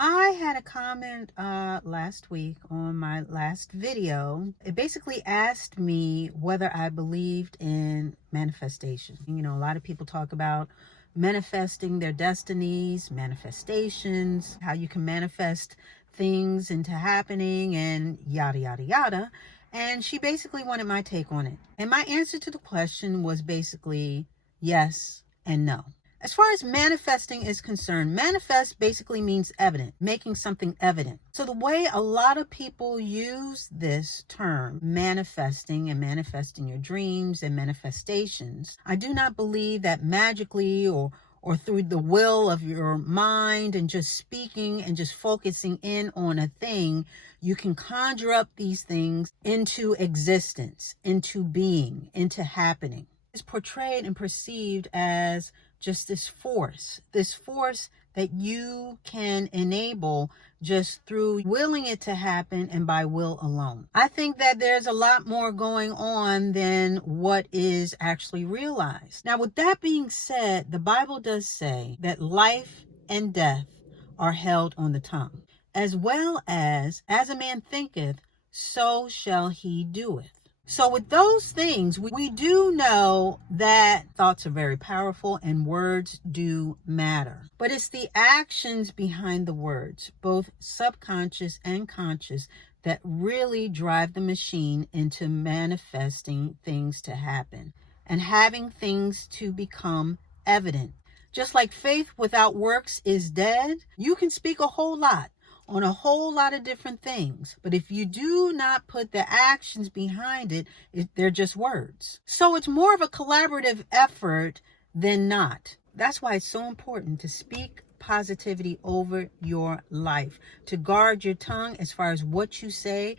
I had a comment last week on my last video. It basically asked me whether I believed in manifestation. You know, a lot of people talk about manifesting their destinies, manifestations, how you can manifest things into happening and yada, yada, yada. And she basically wanted my take on it. And my answer to the question was basically yes and no. As far as manifesting is concerned, manifest basically means evident, making something evident. So the way a lot of people use this term, manifesting and manifesting your dreams and manifestations, I do not believe that magically or through the will of your mind and just speaking and just focusing in on a thing, you can conjure up these things into existence, into being, into happening. It's portrayed and perceived as just this force that you can enable just through willing it to happen and by will alone. I think that there's a lot more going on than what is actually realized. Now, with that being said, the Bible does say that life and death are held on the tongue, as well as a man thinketh, so shall he doeth. So with those things, we do know that thoughts are very powerful and words do matter. But it's the actions behind the words, both subconscious and conscious, that really drive the machine into manifesting things to happen and having things to become evident. Just like faith without works is dead, you can speak a whole lot on a whole lot of different things. But if you do not put the actions behind it, they're just words. So it's more of a collaborative effort than not. That's why it's so important to speak positivity over your life, to guard your tongue as far as what you say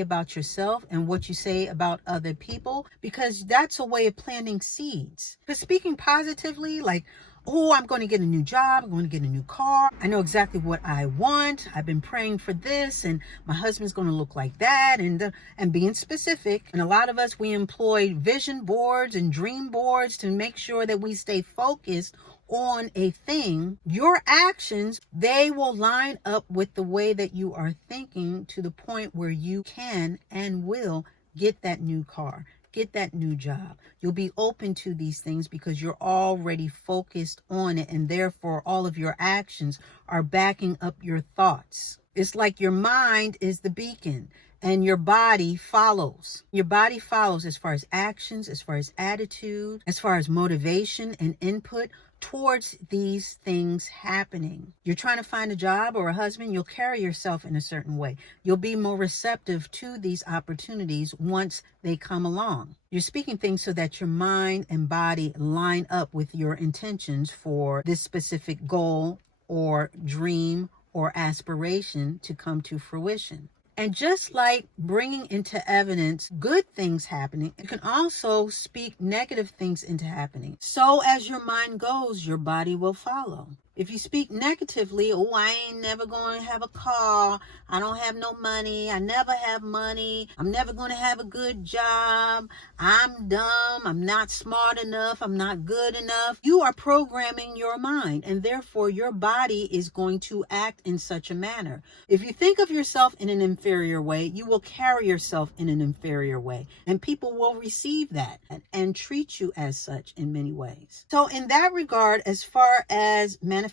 about yourself and what you say about other people, because that's a way of planting seeds. But speaking positively, like, oh, I'm going to get a new job. I'm going to get a new car. I know exactly what I want. I've been praying for this, and my husband's going to look like that, and being specific. And a lot of us, we employ vision boards and dream boards to make sure that we stay focused on a thing. Your actions, they will line up with the way that you are thinking, to the point where you can and will get that new car, get that new job. You'll be open to these things because you're already focused on it, and therefore all of your actions are backing up your thoughts. It's like your mind is the beacon and your body follows. Your body follows as far as actions, as far as attitude, as far as motivation and input towards these things happening. You're trying to find a job or a husband, you'll carry yourself in a certain way. You'll be more receptive to these opportunities once they come along. You're speaking things so that your mind and body line up with your intentions for this specific goal or dream or aspiration to come to fruition. And just like bringing into evidence good things happening, you can also speak negative things into happening. So as your mind goes, your body will follow. If you speak negatively, oh, I ain't never going to have a car. I don't have no money. I never have money. I'm never going to have a good job. I'm dumb. I'm not smart enough. I'm not good enough. You are programming your mind, and therefore your body is going to act in such a manner. If you think of yourself in an inferior way, you will carry yourself in an inferior way, and people will receive that and treat you as such in many ways. So in that regard, as far as manifestations,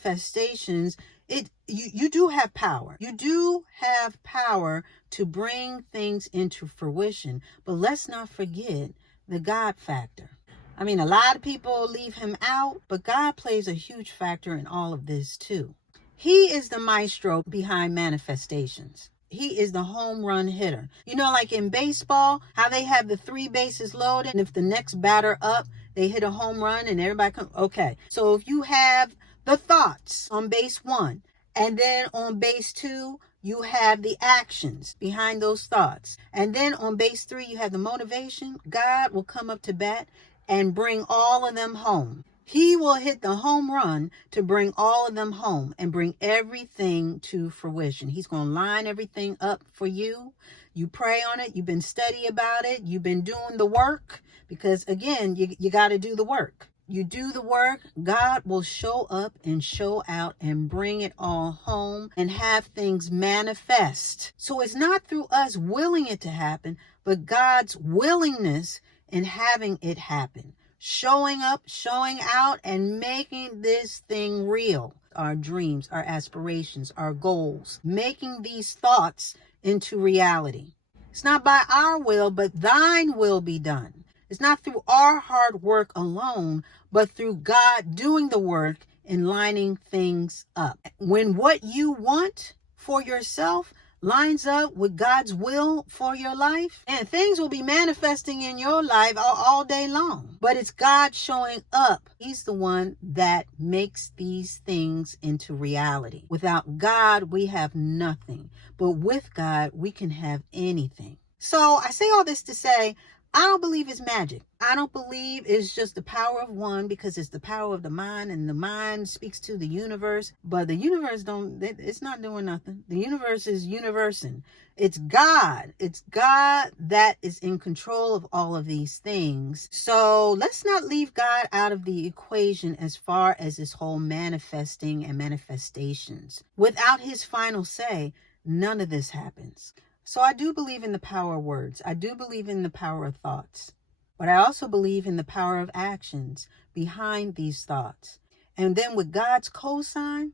you do have power. You do have power to bring things into fruition, but let's not forget the God factor. I mean, a lot of people leave him out, but God plays a huge factor in all of this too. He is the maestro behind manifestations. He is the home run hitter. You know, like in baseball, how they have the 3 bases loaded, and if the next batter up, they hit a home run and everybody comes. Okay, so if you have the thoughts on base 1, and then on base 2, you have the actions behind those thoughts. And then on base 3, you have the motivation. God will come up to bat and bring all of them home. He will hit the home run to bring all of them home and bring everything to fruition. He's going to line everything up for you. You pray on it. You've been studying about it. You've been doing the work, because again, you got to do the work. you do the work, God will show up and show out and bring it all home and have things manifest. So it's not through us willing it to happen, but God's willingness in having it happen. Showing up, showing out, and making this thing real. Our dreams, our aspirations, our goals. Making these thoughts into reality. It's not by our will, but thine will be done. It's not through our hard work alone, but through God doing the work and lining things up. When what you want for yourself lines up with God's will for your life, and things will be manifesting in your life all day long. But it's God showing up. He's the one that makes these things into reality. Without God, we have nothing. But with God, we can have anything. So I say all this to say, I don't believe it's magic. I don't believe it's just the power of one, because it's the power of the mind, and the mind speaks to the universe. But the universe it's not doing nothing. The universe is universing. It's God. It's God that is in control of all of these things. So let's not leave God out of the equation as far as this whole manifesting and manifestations. Without his final say, none of this happens. So I do believe in the power of words. I do believe in the power of thoughts. But I also believe in the power of actions behind these thoughts. And then with God's cosign,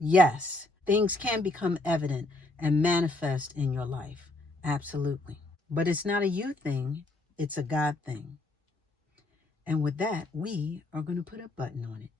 yes, things can become evident and manifest in your life. Absolutely. But it's not a you thing. It's a God thing. And with that, we are going to put a button on it.